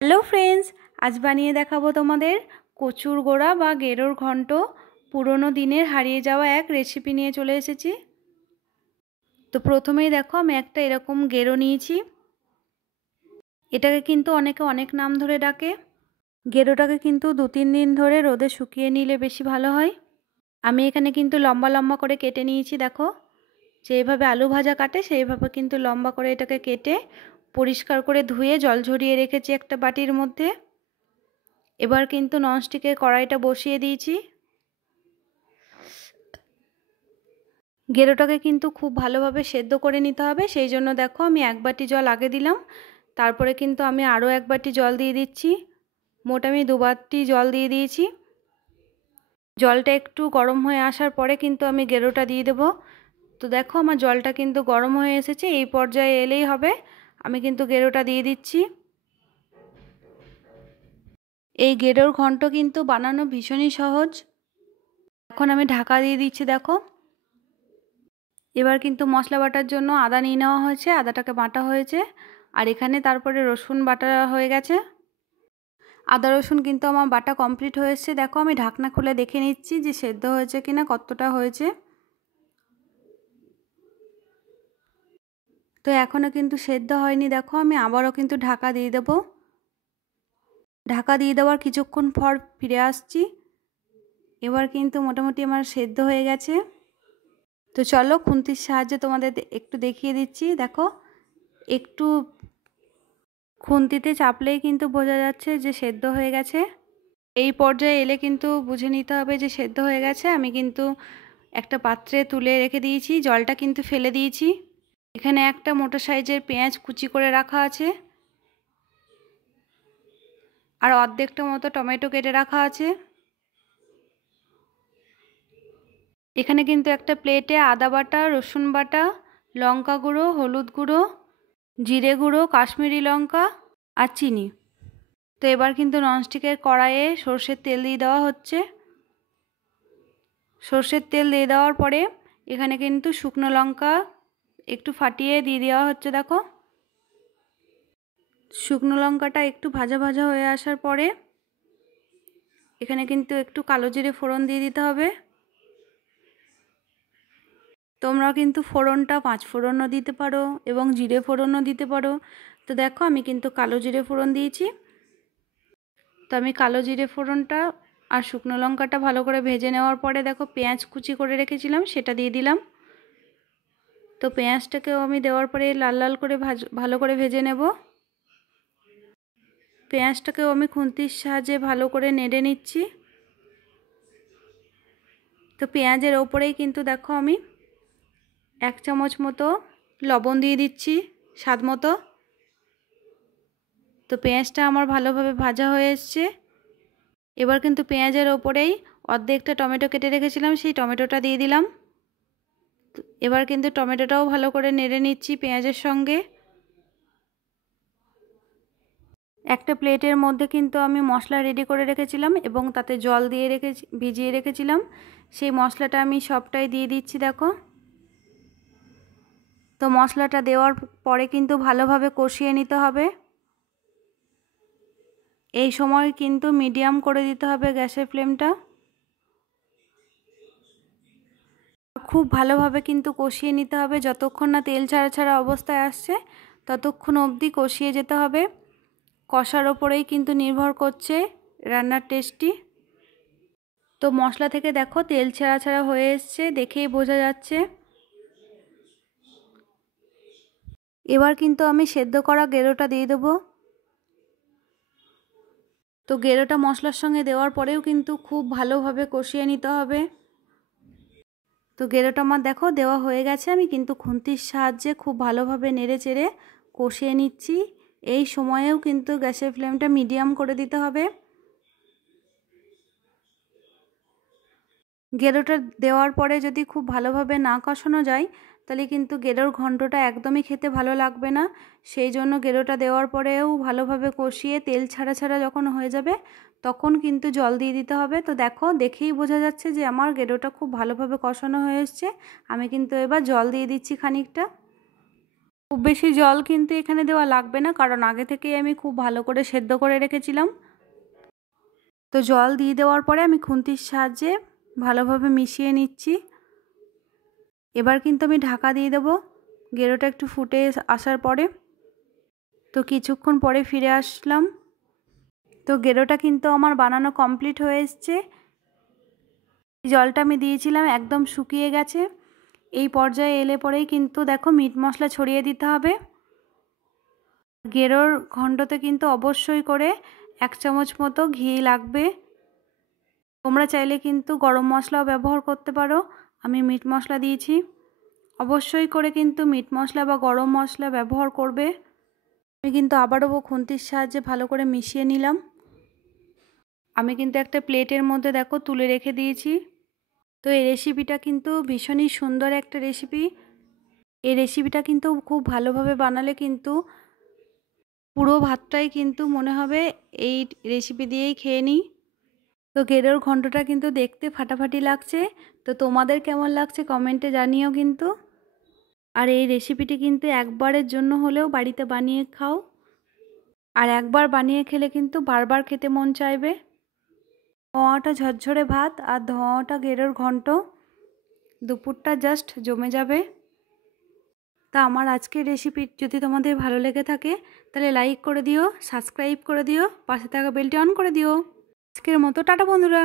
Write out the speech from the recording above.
Hello friends, আজ বানিয়ে দেখাবো তোমাদের কচুর গোড়া বা গেরোর ঘন্ট। পুরনো দিনের হারিয়ে যাওয়া এক রেসিপি নিয়ে চলে এসেছি। তো প্রথমেই দেখো আমি একটা এরকম গেরো নিয়েছি। এটাকে কিন্তু অনেকে অনেক নাম ধরে ডাকে। গেরোটাকে কিন্তু 2-3 দিন ধরে রোদে শুকিয়ে নিলে বেশি ভালো হয়। আমি এখানে কিন্তু লম্বা লম্বা করে কেটে নিয়েছি। দেখো যেভাবে আলু ভাজা কাটে সেইভাবে কিন্তু লম্বা করে এটাকে কেটে পরিষ্কার করে ধুয়ে জল ঝরিয়ে রেখেছি একটা বাটির মধ্যে। এবার কিন্তু ননস্টিকের কড়াইটা বসিয়ে দিয়েছি। গেরোটাকে কিন্তু খুব ভালোভাবে সেদ্ধ করে নিতে হবে, সেই জন্য দেখো আমি 1 বাটি জল আগে দিলাম, তারপরে কিন্তু আমি আরও 1 বাটি জল দিয়ে দিচ্ছি। মোট আমি 2 বাটি জল দিয়ে দিয়েছি। জলটা একটু গরম হয়ে আসার পরে কিন্তু আমি গেরোটা দিয়ে দেবো। তো দেখো আমার জলটা কিন্তু গরম হয়ে এসেছে, এই পর্যায়ে এলেই হবে। আমি কিন্তু গেরোটা দিয়ে দিচ্ছি। এই গেরোর ঘন্ট কিন্তু বানানো ভীষণই সহজ। এখন আমি ঢাকা দিয়ে দিচ্ছি। দেখো এবার কিন্তু মশলা বাটার জন্য আদা নিয়ে নেওয়া হয়েছে, আদাটাকে বাটা হয়েছে। আর এখানে তারপরে রসুন বাটা হয়ে গেছে। আদা রসুন কিন্তু আমার বাটা কমপ্লিট হয়েছে। দেখো আমি ঢাকনা খুলে দেখে নিচ্ছি যে সেদ্ধ হয়েছে কিনা, কতটা হয়েছে। তো এখনও কিন্তু সেদ্ধ হয়নি। দেখো আমি আবারও কিন্তু ঢাকা দিয়ে দেবো। ঢাকা দিয়ে দেওয়ার কিছুক্ষণ পর ফিরে আসছি। এবার কিন্তু মোটামুটি আমার সেদ্ধ হয়ে গেছে। তো চলো খুন্তির সাহায্যে তোমাদের একটু দেখিয়ে দিচ্ছি। দেখো একটু খুন্তিতে চাপলেই কিন্তু বোঝা যাচ্ছে যে সেদ্ধ হয়ে গেছে। এই পর্যায়ে এলে কিন্তু বুঝে নিতে হবে যে সেদ্ধ হয়ে গেছে। আমি কিন্তু একটা পাত্রে তুলে রেখে দিয়েছি, জলটা কিন্তু ফেলে দিয়েছি। এখানে একটা মোটা সাইজের পেঁয়াজ কুচি করে রাখা আছে, আর অর্ধেকটা মতো টমেটো কেটে রাখা আছে। এখানে কিন্তু একটা প্লেটে আদা বাটা, রসুন বাটা, লঙ্কা গুঁড়ো, হলুদ গুঁড়ো, জিরে গুঁড়ো, কাশ্মীরি লঙ্কা আর চিনি। তো এবার কিন্তু ননস্টিকের কড়াইয়ে সর্ষের তেল দিয়ে দেওয়া হচ্ছে। সর্ষের তেল দিয়ে দেওয়ার পরে এখানে কিন্তু শুকনো লঙ্কা একটু ফাটিয়ে দিয়ে দেওয়া হচ্ছে। দেখো শুকনো লঙ্কাটা একটু ভাজা ভাজা হয়ে আসার পরে এখানে কিন্তু একটু কালো জিরে ফোড়ন দিয়ে দিতে হবে। তোমরা কিন্তু ফোড়নটা 5 ফোড়নও দিতে পারো এবং জিরে ফোড়নও দিতে পারো। তো দেখো আমি কিন্তু কালো জিরে ফোড়ন দিয়েছি। তো আমি কালো জিরে ফোড়নটা আর শুকনো লঙ্কাটা ভালো করে ভেজে নেওয়ার পরে দেখো পেঁয়াজ কুচি করে রেখেছিলাম সেটা দিয়ে দিলাম। তো পেঁয়াজটাকেও আমি দেওয়ার পরে লাল লাল করে ভালো করে ভেজে নেব। পেঁয়াজটাকেও আমি খুন্তির সাহায্যে ভালো করে নেড়ে নিচ্ছি। তো পেঁয়াজের ওপরেই কিন্তু দেখো আমি 1 চামচ মতো লবণ দিয়ে দিচ্ছি স্বাদ মতো। তো পেঁয়াজটা আমার ভালোভাবে ভাজা হয়ে এসছে। এবার কিন্তু পেঁয়াজের ওপরেই অর্ধেকটা টমেটো কেটে রেখেছিলাম, সেই টমেটোটা দিয়ে দিলাম। এবার কিন্তু টমেটোটাও ভালো করে নেড়ে নিচ্ছি পেঁয়াজের সঙ্গে। একটা প্লেটের মধ্যে কিন্তু আমি মশলা রেডি করে রেখেছিলাম এবং তাতে জল দিয়ে ভিজিয়ে রেখেছিলাম। সেই মশলাটা আমি সবটাই দিয়ে দিচ্ছি। দেখো তো মশলাটা দেওয়ার পরে কিন্তু ভালোভাবে কষিয়ে নিতে হবে। এই সময় কিন্তু মিডিয়াম করে দিতে হবে গ্যাসের ফ্লেমটা। খুব ভালোভাবে কিন্তু কষিয়ে নিতে হবে, যতক্ষণ না তেল ছাড়া ছাড়া অবস্থায় আসছে ততক্ষণ অবধি কষিয়ে যেতে হবে। কষার ওপরেই কিন্তু নির্ভর করছে রান্নার টেস্টি। তো মশলা থেকে দেখো তেল ছাড়া ছাড়া হয়ে এসছে, দেখেই বোঝা যাচ্ছে। এবার কিন্তু আমি সেদ্ধ করা গেরোটা দিয়ে দেবো। তো গেরোটা মশলার সঙ্গে দেওয়ার পরেও কিন্তু খুব ভালোভাবে কষিয়ে নিতে হবে। তো গেরোটা আমার দেখো দেওয়া হয়ে গেছে। আমি কিন্তু খুন্তির সাহায্যে খুব ভালোভাবে নেড়ে চেড়ে কষিয়ে নিচ্ছি। এই সময়েও কিন্তু গ্যাসের ফ্লেমটা মিডিয়াম করে দিতে হবে। গেরোটা দেওয়ার পরে যদি খুব ভালোভাবে না কষানো যায় তাহলে কিন্তু গেরোর ঘন্টটা একদমই খেতে ভালো লাগবে না। সেই জন্য গেরোটা দেওয়ার পরেও ভালোভাবে কষিয়ে তেল ছাড়া ছাড়া যখন হয়ে যাবে তখন কিন্তু জল দিয়ে দিতে হবে। তো দেখো দেখেই বোঝা যাচ্ছে যে আমার গেরোটা খুব ভালোভাবে কষানো হয়ে এসছে। আমি কিন্তু এবার জল দিয়ে দিচ্ছি খানিকটা। খুব বেশি জল কিন্তু এখানে দেওয়া লাগবে না, কারণ আগে থেকেই আমি খুব ভালো করে সেদ্ধ করে রেখেছিলাম। তো জল দিয়ে দেওয়ার পরে আমি খুন্তির সাহায্যে ভালোভাবে মিশিয়ে নিচ্ছি। এবার কিন্তু আমি ঢাকা দিয়ে দেবো গেরোটা একটু ফুটে আসার পরে। তো কিছুক্ষণ পরে ফিরে আসলাম। তো গেরোটা কিন্তু আমার বানানো কমপ্লিট হয়ে এসছে। জলটা আমি দিয়েছিলাম একদম শুকিয়ে গেছে। এই পর্যায়ে এলে পরেই কিন্তু দেখো মিট মশলা ছড়িয়ে দিতে হবে। গেরোর ঘন্টতে কিন্তু অবশ্যই করে 1 চামচ মতো ঘি লাগবে। তোমরা চাইলে কিন্তু গরম মশলাও ব্যবহার করতে পারো, আমি মিট মশলা দিয়েছি। অবশ্যই করে কিন্তু মিট মশলা বা গরম মশলা ব্যবহার করবে। আমি কিন্তু আবারও খুন্তির সাহায্যে ভালো করে মিশিয়ে নিলাম। আমি কিন্তু একটা প্লেটের মধ্যে দেখো তুলে রেখে দিয়েছি। তো এই রেসিপিটা কিন্তু ভীষণই সুন্দর একটা রেসিপি। এই রেসিপিটা কিন্তু খুব ভালোভাবে বানালে কিন্তু পুরো ভাতটাই কিন্তু মনে হবে এই রেসিপি দিয়েই খেয়ে নিই। তো গেরোর ঘন্টটা কিন্তু দেখতে ফাটাফাটি লাগছে। তো তোমাদের কেমন লাগছে কমেন্টে জানিও কিন্তু। আর এই রেসিপিটি কিন্তু একবারের জন্য হলেও বাড়িতে বানিয়ে খাও, আর একবার বানিয়ে খেলে কিন্তু বারবার খেতে মন চাইবে। ধোঁয়াটা ঝরঝরে ভাত আর ধোঁয়াটা গেরোর ঘন্ট, দুপুরটা জাস্ট জমে যাবে। তা আমার আজকের রেসিপি যদি তোমাদের ভালো লেগে থাকে তাহলে লাইক করে দিও, সাবস্ক্রাইব করে দিও, পাশে থাকা বেলটি অন করে দিও। আজকের মতো টাটা বন্ধুরা।